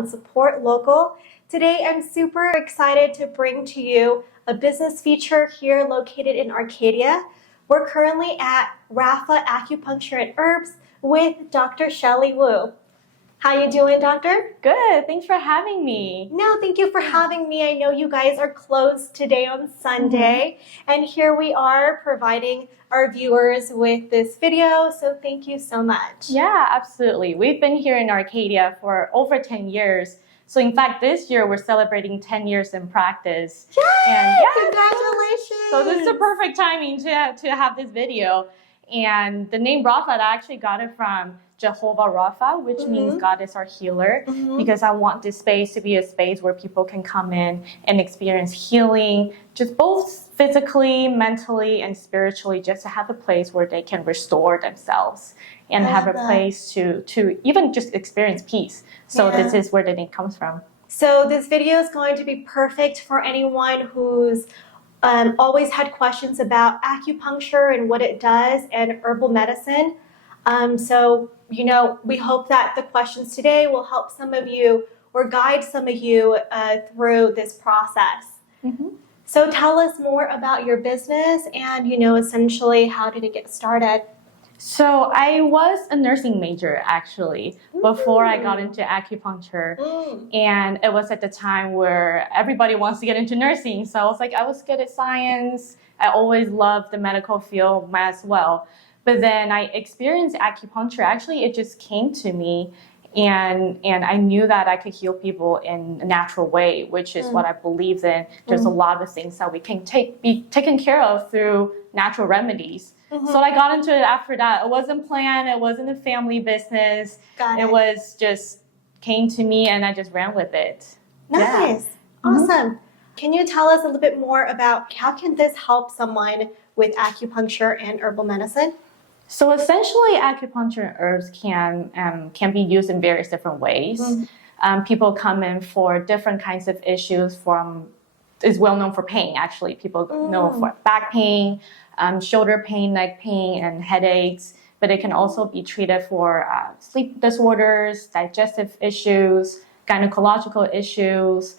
on Support Local. Today, I'm super excited to bring to you a business feature here located in Arcadia. We're currently at Rapha Acupuncture Herbs with Dr. Shelly Wu. How you doing, doctor? Good. Thanks for having me. No, thank you for having me. I know you guys are closed today on Sunday, and here we are providing our viewers with this video, so thank you so much. Yeah, absolutely. We've been here in Arcadia for over 10 years. So in fact, this year we're celebrating 10 years in practice. Yay! And Congratulations! So this is the perfect timing to have this video. And the name Rapha, I actually got it from Jehovah Rapha, which means God is our healer, because I want this space to be a space where people can come in and experience healing, just both physically, mentally, and spiritually, just to have a place where they can restore themselves and have a place to even just experience peace. So this is where the name comes from. So this video is going to be perfect for anyone who's always had questions about acupuncture and what it does and herbal medicine. So, you know, we hope that the questions today will help some of you or guide some of you through this process. So tell us more about your business and, you know, essentially how did it get started? So I was a nursing major, actually, before I got into acupuncture. And it was at the time where everybody wants to get into nursing. So I was like, I was good at science. I always loved the medical field as well. But then I experienced acupuncture. Actually, it just came to me. And I knew that I could heal people in a natural way, which is what I believe in. There's a lot of things that we can be taken care of through natural remedies. So I got into it after that. It wasn't planned. It wasn't a family business. It was just came to me and I just ran with it. Nice. Awesome. Can you tell us a little bit more about how can this help someone with acupuncture and herbal medicine? So essentially, acupuncture and herbs can be used in various different ways. People come in for different kinds of issues. It's well known for pain, actually. People know for back pain, shoulder pain, neck pain, and headaches. But it can also be treated for sleep disorders, digestive issues, gynecological issues,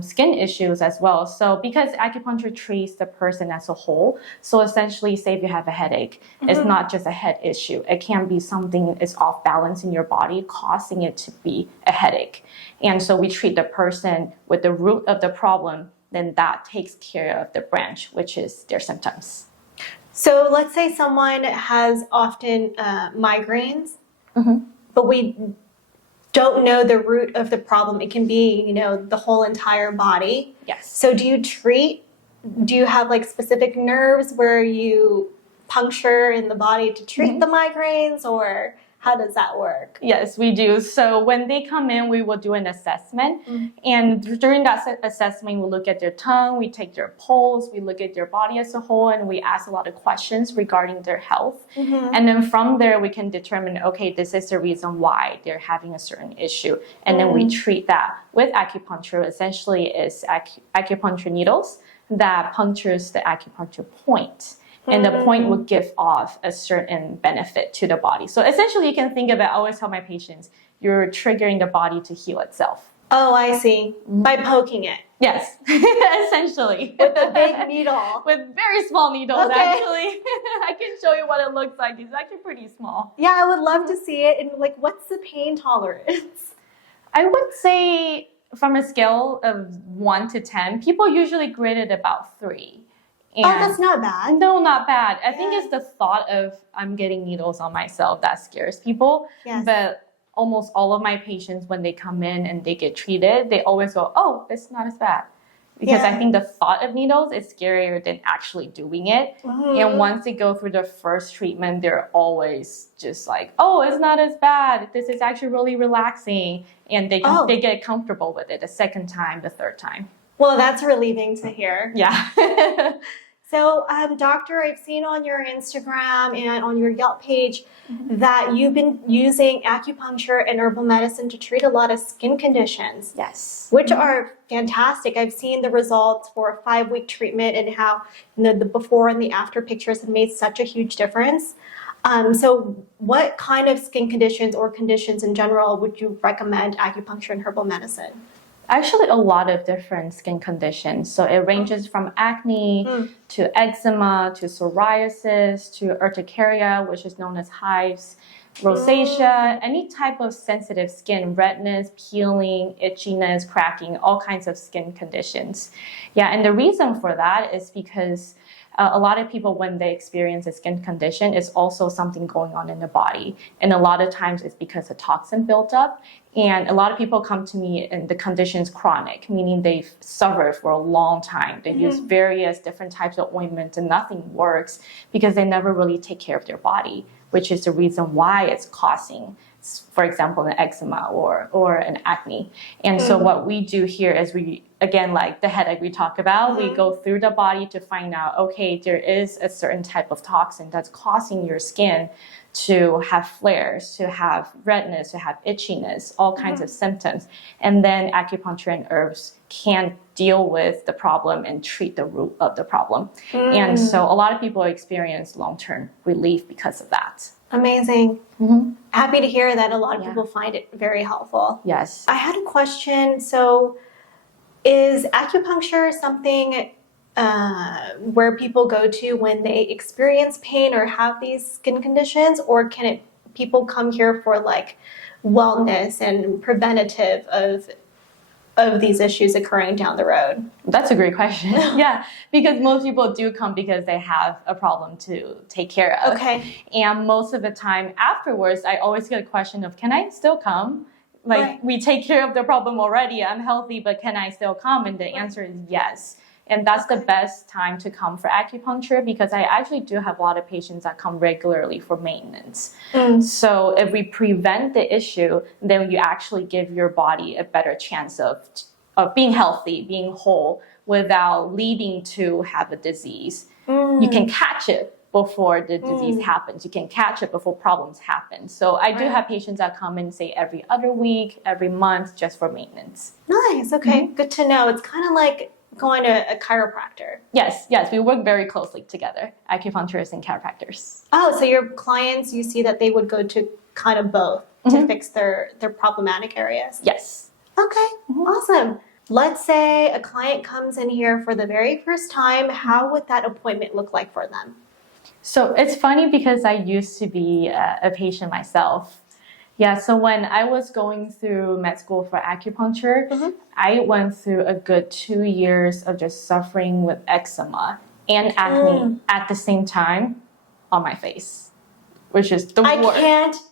skin issues as well. So because acupuncture treats the person as a whole, so essentially say if you have a headache, it's not just a head issue. It can be something that is off balance in your body, causing it to be a headache. And so we treat the person with the root of the problem, then that takes care of the branch, which is their symptoms. So let's say someone has often migraines, but we don't know the root of the problem. It can be, you know, the whole entire body. Yes. So do you have like specific nerves where you puncture in the body to treat the migraines, or how does that work? Yes, we do. So when they come in, we will do an assessment. And during that assessment, we look at their tongue, we take their pulse, we look at their body as a whole, and we ask a lot of questions regarding their health. And then from there, we can determine, okay, this is the reason why they're having a certain issue. And then we treat that with acupuncture. Essentially, it's acupuncture needles that punctures the acupuncture point. And the point will give off a certain benefit to the body. So essentially, you can think of it, I always tell my patients, you're triggering the body to heal itself. Oh, I see. By poking it. Yes, essentially. With a big needle. With very small needles, actually. I can show you what it looks like. It's actually pretty small. Yeah, I would love to see it. And like, what's the pain tolerance? I would say from a scale of 1 to 10, people usually grade it about 3. And that's not bad. No, not bad. I think it's the thought of I'm getting needles on myself that scares people. But almost all of my patients, when they come in and they get treated, they always go, oh, it's not as bad. Because I think the thought of needles is scarier than actually doing it. And once they go through the first treatment, they're always just like, oh, it's not as bad. This is actually really relaxing. And they get comfortable with it the second time, the third time. Well, that's relieving to hear. Yeah. So, doctor, I've seen on your Instagram and on your Yelp page that you've been using acupuncture and herbal medicine to treat a lot of skin conditions. Yes. Which are fantastic. I've seen the results for a 5-week treatment and how the before and the after pictures have made such a huge difference. So what kind of skin conditions or conditions in general would you recommend acupuncture and herbal medicine? Actually, a lot of different skin conditions. So it ranges from acne to eczema to psoriasis to urticaria, which is known as hives, rosacea, any type of sensitive skin, redness, peeling, itchiness, cracking, all kinds of skin conditions. Yeah, and the reason for that is because a lot of people, when they experience a skin condition, is also something going on in the body. And a lot of times it's because a toxin built up. And a lot of people come to me and the condition is chronic, meaning they've suffered for a long time. They use various different types of ointments and nothing works because they never really take care of their body, which is the reason why it's causing, for example, an eczema or an acne. And so what we do here is we, again, like the headache we talk about, we go through the body to find out, okay, there is a certain type of toxin that's causing your skin to have flares, to have redness, to have itchiness, all kinds of symptoms. And then acupuncture and herbs can deal with the problem and treat the root of the problem. And so a lot of people experience long-term relief because of that. Amazing. Happy to hear that a lot of people find it very helpful. Yes. I had a question. So is acupuncture something where people go to when they experience pain or have these skin conditions, or can people come here for like wellness and preventative of these issues occurring down the road? That's a great question. Yeah, because most people do come because they have a problem to take care of. Okay. And most of the time afterwards, I always get a question of, can I still come? Like, we take care of the problem already. I'm healthy, but can I still come? And the answer is yes. And that's the best time to come for acupuncture, because I actually do have a lot of patients that come regularly for maintenance. So if we prevent the issue, then you actually give your body a better chance of being healthy, being whole, without leading to have a disease. You can catch it before the disease happens. You can catch it before problems happen. So I do have patients that come in, say, every other week, every month, just for maintenance. Nice. Okay. Good to know. It's kind of like going to a chiropractor. Yes, we work very closely together, acupuncturists and chiropractors. Oh, so your clients, you see that they would go to kind of both to fix their problematic areas? Yes. Okay, awesome. Let's say a client comes in here for the very first time. How would that appointment look like for them? So it's funny because I used to be a patient myself. Yeah, so when I was going through med school for acupuncture, I went through a good 2 years of just suffering with eczema and acne at the same time on my face, which is the worst.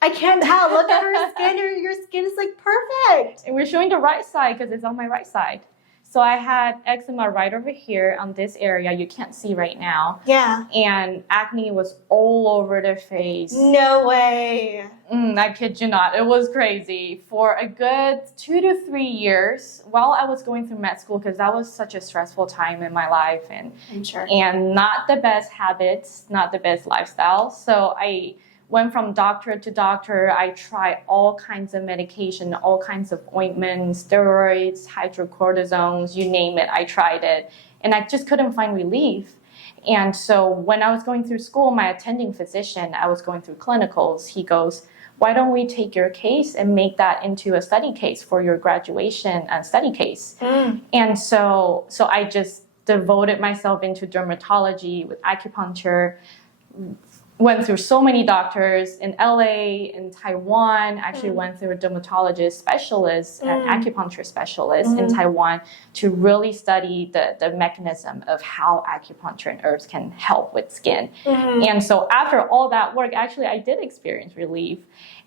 I can't tell. Look at her skin. Your skin is like perfect. And we're showing the right side because it's on my right side. So I had eczema right over here on this area you can't see right now. Yeah. And acne was all over the face. No way. I kid you not. It was crazy. For a good 2 to 3 years while I was going through med school, because that was such a stressful time in my life, and I'm sure. And not the best habits, not the best lifestyle. So I went from doctor to doctor. I tried all kinds of medication, all kinds of ointments, steroids, hydrocortisones, you name it, I tried it. And I just couldn't find relief. And so when I was going through school, my attending physician, I was going through clinicals, he goes, why don't we take your case and make that into a study case for your graduation study case? And so I just devoted myself into dermatology with acupuncture, went through so many doctors in LA, in Taiwan, actually went through a dermatologist specialist and acupuncture specialist in Taiwan to really study the mechanism of how acupuncture and herbs can help with skin. And so after all that work, actually I did experience relief.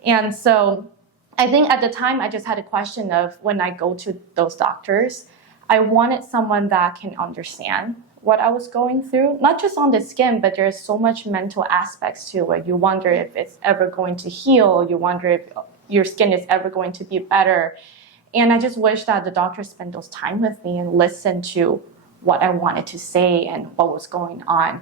And so I think at the time I just had a question of, when I go to those doctors, I wanted someone that can understand what I was going through, not just on the skin, but there's so much mental aspects to it. You wonder if it's ever going to heal. You wonder if your skin is ever going to be better. And I just wish that the doctor spent those time with me and listened to what I wanted to say and what was going on.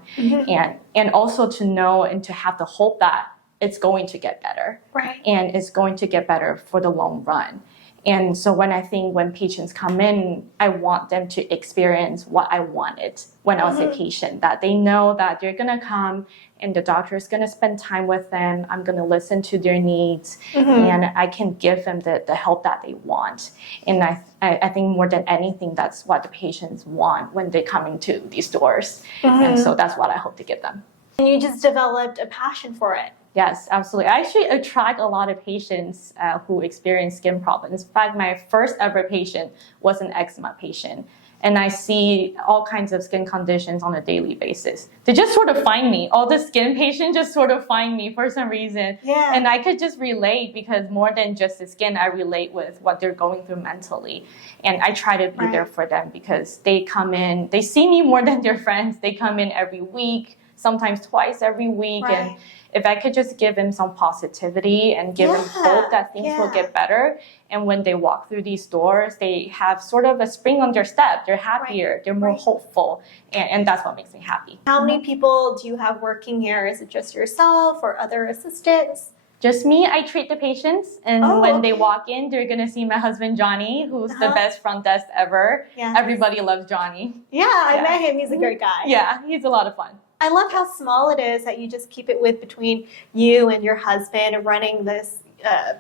And also to know and to have the hope that it's going to get better. Right. And it's going to get better for the long run. And so when patients come in, I want them to experience what I wanted when I was a patient, that they know that they're going to come and the doctor is going to spend time with them. I'm going to listen to their needs and I can give them the help that they want. And I think more than anything, that's what the patients want when they come into these doors. And so that's what I hope to give them. And you just developed a passion for it. Yes, absolutely. I actually attract a lot of patients who experience skin problems. In fact, my first ever patient was an eczema patient. And I see all kinds of skin conditions on a daily basis. They just sort of find me. All the skin patients just sort of find me for some reason. Yeah. And I could just relate because more than just the skin, I relate with what they're going through mentally. And I try to be there for them because they come in, they see me more than their friends. They come in every week, sometimes twice every week. And if I could just give them some positivity and give them hope that things will get better. And when they walk through these doors, they have sort of a spring on their step. They're happier. They're more hopeful. And that's what makes me happy. How many people do you have working here? Is it just yourself or other assistants? Just me. I treat the patients. And when they walk in, they're going to see my husband, Johnny, who's the best front desk ever. Everybody loves Johnny. Yeah, I met him. He's a great guy. Yeah, he's a lot of fun. I love how small it is that you just keep it with between you and your husband running this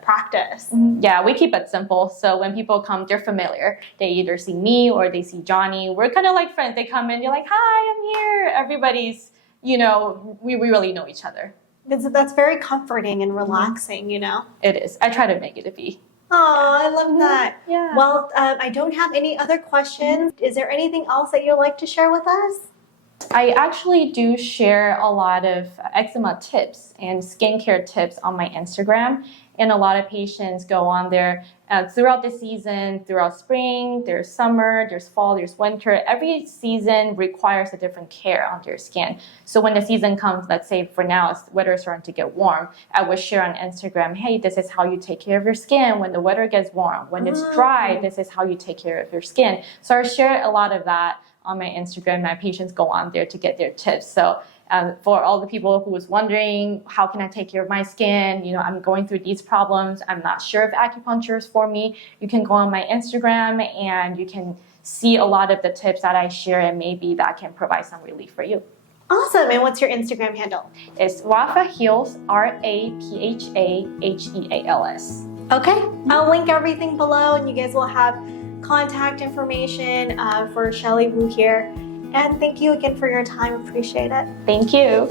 practice. Yeah, we keep it simple. So when people come, they're familiar. They either see me or they see Johnny. We're kind of like friends. They come in, they're like, hi, I'm here. Everybody's, we really know each other. That's very comforting and relaxing, It is. I try to make it a be. Oh, I love that. Yeah. Well, I don't have any other questions. Is there anything else that you'd like to share with us? I actually do share a lot of eczema tips and skincare tips on my Instagram. And a lot of patients go on there throughout the season, throughout spring, there's summer, there's fall, there's winter. Every season requires a different care on their skin. So when the season comes, let's say for now, it's weather starting to get warm, I would share on Instagram, hey, this is how you take care of your skin when the weather gets warm. When it's dry, this is how you take care of your skin. So I share a lot of that on my Instagram. My patients go on there to get their tips. So for all the people who was wondering, how can I take care of my skin? I'm going through these problems. I'm not sure if acupuncture is for me. You can go on my Instagram and you can see a lot of the tips that I share, and maybe that can provide some relief for you. Awesome. And what's your Instagram handle? It's Rapha Heals, RAPHAHEALS. Okay. I'll link everything below, and you guys will have contact information for Shelly Wu here. And thank you again for your time. Appreciate it. Thank you.